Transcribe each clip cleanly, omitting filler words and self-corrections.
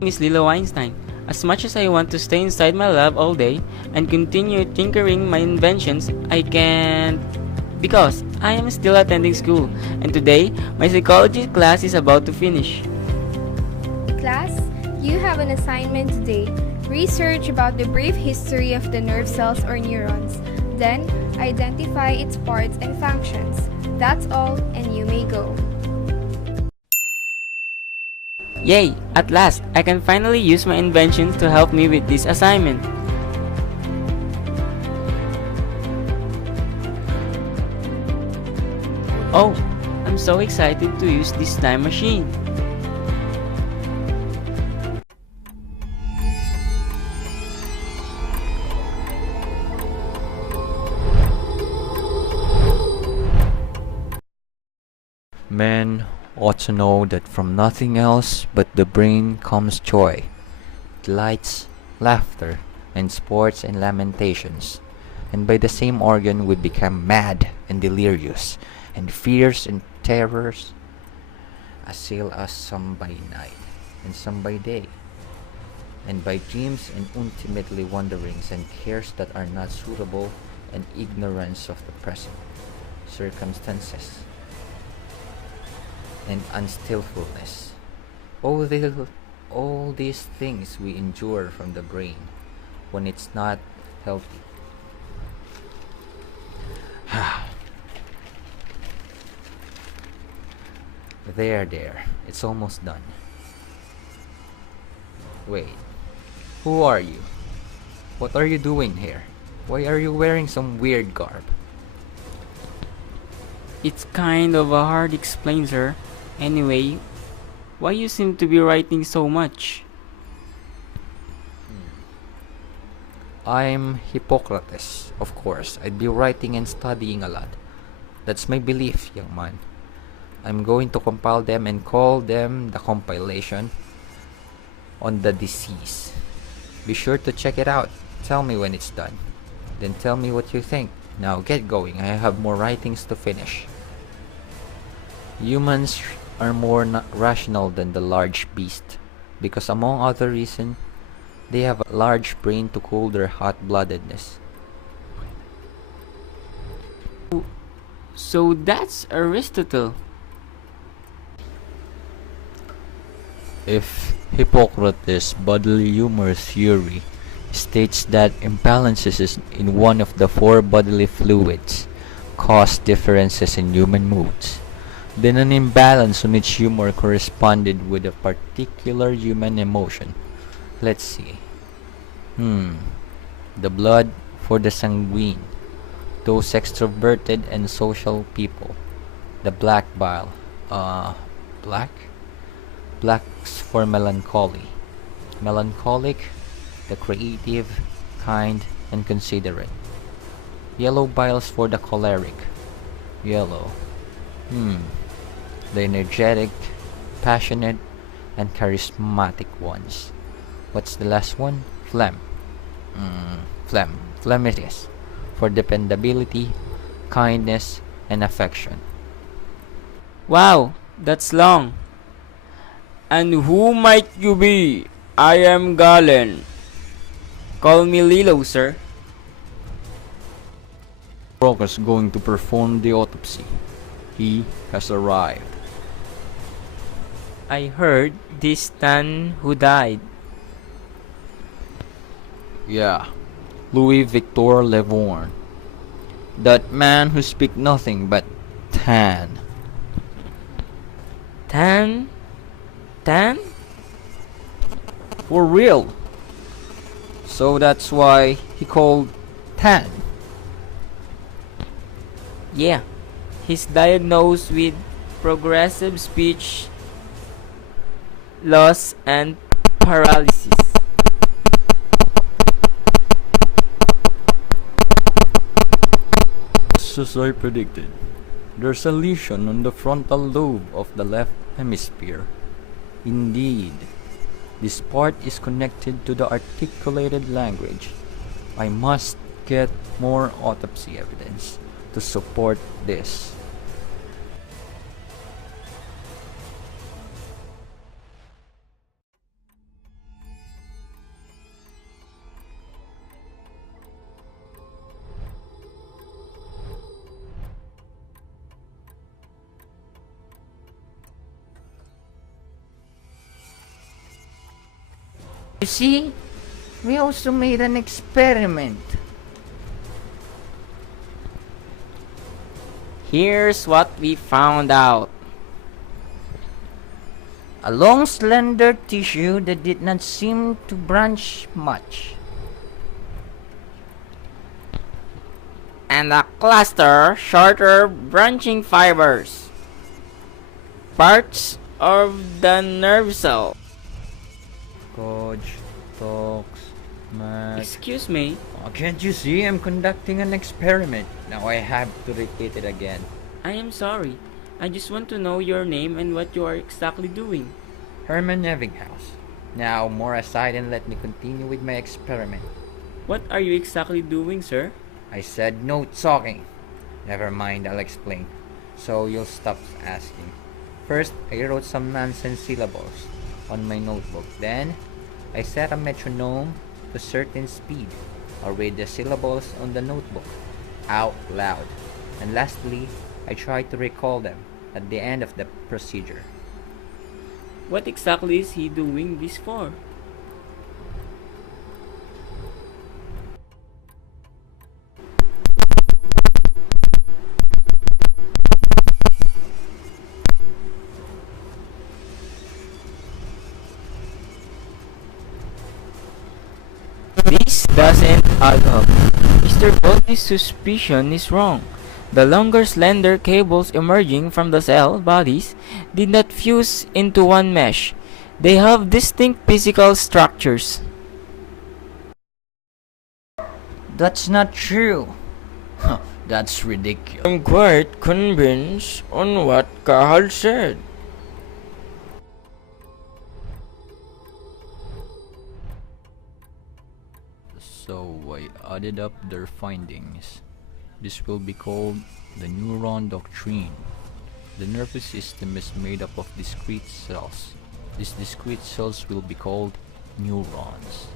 Miss Lilo Einstein. As much as I want to stay inside my lab all day and continue tinkering my inventions, I can't because I am still attending school, and today my psychology class is about to finish. Class, you have an assignment today. Research about the brief history of the nerve cells or neurons. Then, identify its parts and functions. That's all, and you may go. Yay! At last, I can finally use my invention to help me with this assignment. Oh, I'm so excited to use this time machine. Men ought to know that from nothing else but the brain comes joy, delights, laughter, and sports and lamentations. And by the same organ we become mad and delirious, and fears and terrors assail us some by night and some by day, and by dreams and ultimately wanderings and cares that are not suitable and ignorance of the present circumstances and unstillfulness. All these things we endure from the brain when it's not healthy. There, it's almost done. Wait, who are you? What are you doing here? Why are you wearing some weird garb? It's kind of a hard to explain, sir. Anyway, why you seem to be writing so much? I'm Hippocrates, of course. I'd be writing and studying a lot. That's my belief, young man. I'm going to compile them and call them the compilation on the disease. Be sure to check it out. Tell me when it's done. Then tell me what you think. Now get going. I have more writings to finish. Humans are more rational than the large beast because, among other reasons, they have a large brain to cool their hot-bloodedness. So that's Aristotle. If Hippocrates' bodily humor theory states that imbalances in one of the four bodily fluids cause differences in human moods, then an imbalance on its humor corresponded with a particular human emotion. Let's see. The blood for the sanguine, those extroverted and social people. The black bile. Black? Blacks for melancholy. Melancholic, the creative, kind, and considerate. Yellow biles for the choleric. Yellow. The energetic, passionate, and charismatic ones. What's the last one? Phlegm. Phlegm it is. For dependability, kindness, and affection. Wow, that's long. And who might you be? I am Galen. Call me Lilo, sir. Brock is going to perform the autopsy. He has arrived. I heard this Stan who died. Yeah, Louis Victor Levorn. That man who speak nothing but tan. Tan? For real. So that's why he called tan. Yeah, he's diagnosed with progressive speech loss and paralysis. As I predicted, there's a lesion on the frontal lobe of the left hemisphere. Indeed, this part is connected to the articulated language. I must get more autopsy evidence to support this. You see, we also made an experiment. Here's what we found out. A long slender tissue that did not seem to branch much. And a cluster shorter branching fibers. Parts of the nerve cell. Coach talks, Matt. Excuse me. Oh, can't you see I'm conducting an experiment? Now I have to repeat it again. I am sorry. I just want to know your name and what you are exactly doing. Herman Ebbinghaus. Now more aside and let me continue with my experiment. What are you exactly doing, sir? I said no talking. Never mind, I'll explain. So you'll stop asking. First, I wrote some nonsense syllables on my notebook. Then, I set a metronome to certain speed. I'll read the syllables on the notebook out loud. And lastly, I try to recall them at the end of the procedure. What exactly is he doing this for? This doesn't add up. Mr. Bolt's suspicion is wrong. The longer slender cables emerging from the cell bodies did not fuse into one mesh. They have distinct physical structures. That's not true. That's ridiculous. I'm quite convinced on what Kahal said. So I added up their findings. This will be called the neuron doctrine. The nervous system is made up of discrete cells. These discrete cells will be called neurons.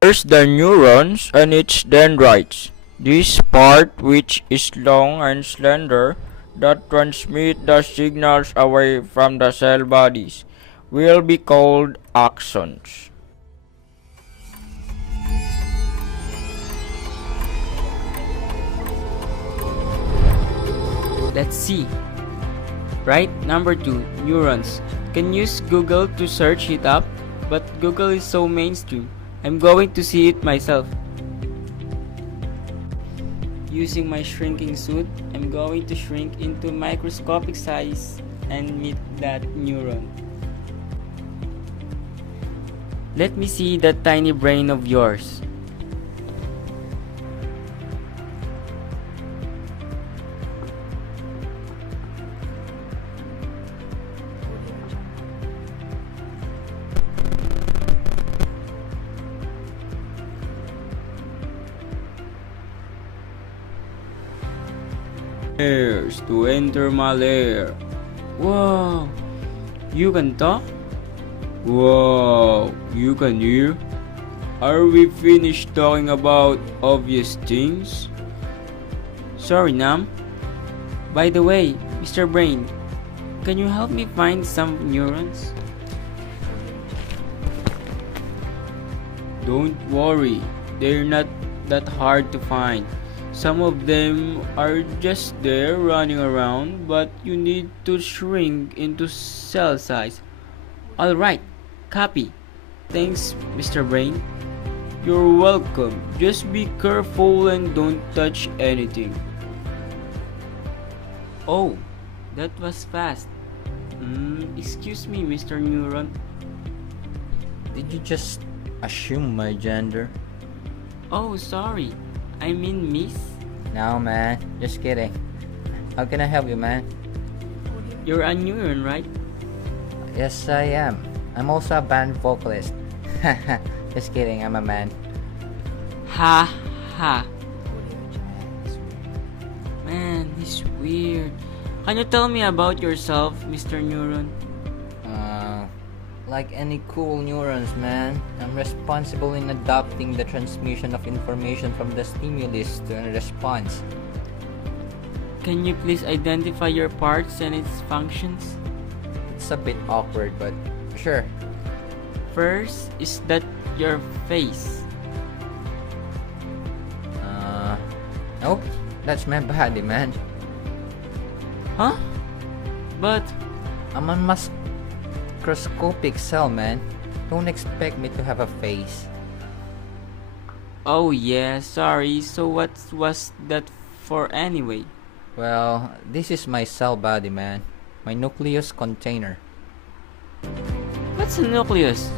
There's the neurons and its dendrites. This part, which is long and slender, that transmit the signals away from the cell bodies, will be called axons. Let's see. Right, number 2, neurons. Can use Google to search it up, but Google is so mainstream. I'm going to see it myself. Using my shrinking suit, I'm going to shrink into microscopic size and meet that neuron. Let me see that tiny brain of yours. Hairs to enter my lair. Wow, you can talk? Wow, you can hear? Are we finished talking about obvious things? Sorry, Nam. By the way, Mr. Brain, can you help me find some neurons? Don't worry, they're not that hard to find. Some of them are just there running around, but you need to shrink into cell size. Alright, copy. Thanks, Mr. Brain. You're welcome. Just be careful and don't touch anything. Oh, that was fast. Excuse me, Mr. Neuron. Did you just assume my gender? Oh, sorry. I mean miss. No, man. Just kidding. How can I help you, man? You're a neuron, right? Yes, I am. I'm also a band vocalist. Just kidding, I'm a man. Ha ha. Man, he's weird. Can you tell me about yourself, Mr. Neuron? Like any cool neurons, man. I'm responsible in adapting the transmission of information from the stimulus to a response. Can you please identify your parts and its functions? It's a bit awkward, but sure. First, is that your face? Nope. That's my body, man. Huh? But I'm a microscopic cell, man. Don't expect me to have a face. oh yeah, sorry. So what was that for anyway? Well, this is my cell body, man. My nucleus container. What's a nucleus?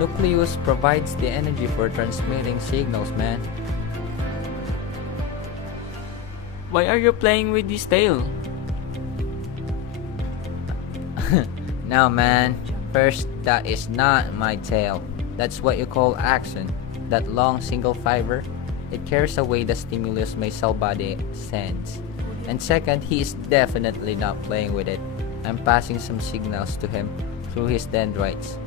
Nucleus provides the energy for transmitting signals, man. Why are you playing with this tail? Now, man, first, that is not my tail. That's what you call axon. That long single fiber. It carries away the stimulus my cell body sends. And second, he is definitely not playing with it. I'm passing some signals to him through his dendrites.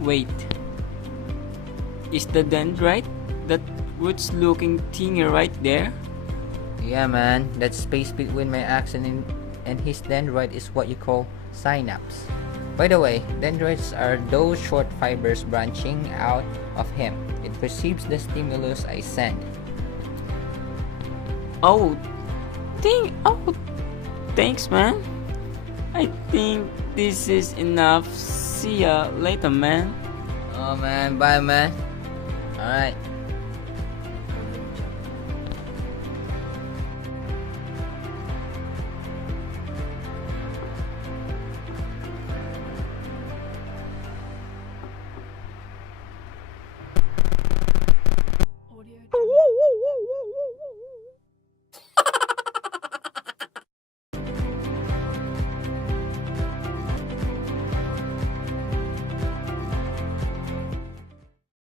Wait. Is the dendrite that roots looking thingy right there? Yeah, man, that space between my axon and his dendrite is what you call synapse. By the way, dendrites are those short fibers branching out of him. It receives the stimulus I send. Oh, thanks, man. I think this is enough. See ya later, man. Oh man, bye man. Alright.